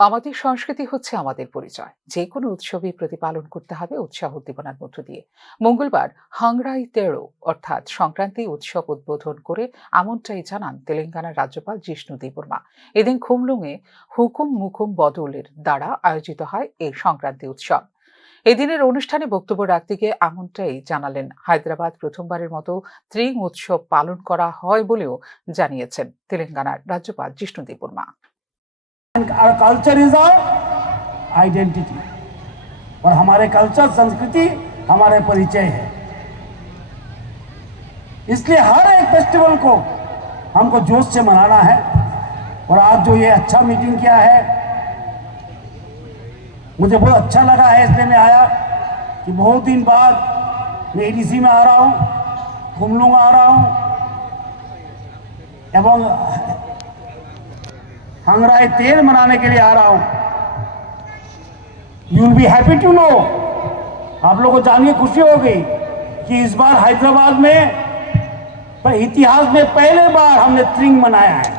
আমাদের সংস্কৃতি হচ্ছে আমাদের পরিচয়। যে কোনো উৎসবই প্রতিপালন করতে হবে উৎসাহ উদ্দীপনার মধ্য দিয়ে। মঙ্গলবার হাংরাই তেরো, অর্থাৎ সংক্রান্তি উৎসব উদ্বোধন করে এমনটাই জানান তেলেঙ্গানার রাজ্যপাল জিষ্ণু দেববর্মা। এদিন খুমলুঙে হুকুম মুকুম বদলের দ্বারা আয়োজিত হয় এই সংক্রান্তি উৎসব। এদিনের অনুষ্ঠানে বক্তব্য রাখতে গিয়ে এমনটাই জানালেন হায়দ্রাবাদ প্রথমবারের মতো ত্রিং উৎসব পালন করা হয় বলেও জানিয়েছেন তেলেঙ্গানার রাজ্যপাল Jishnu Debbarma. And our culture is our identity. और हमारे कल्चर संस्कृति हमारे परिचय है। इसलिए हर एक फेस्टिवल को हमको जोश से मनाना है। और आज जो ये अच्छा मीटिंग किया है, मुझे बहुत अच्छा लगा है, इसलिए मैं आया कि बहुत दिन बाद मैं एडीसी में आ रहा हूँ कुमलू में आ रहा हूँ। एवं हंगराई तेल मनाने के लिए आ रहा हूँ। You will be happy to know आप लोगों को जान के खुशी होगी कि इस बार हैदराबाद में पर इतिहास में पहले बार हमने त्रिंग मनाया है।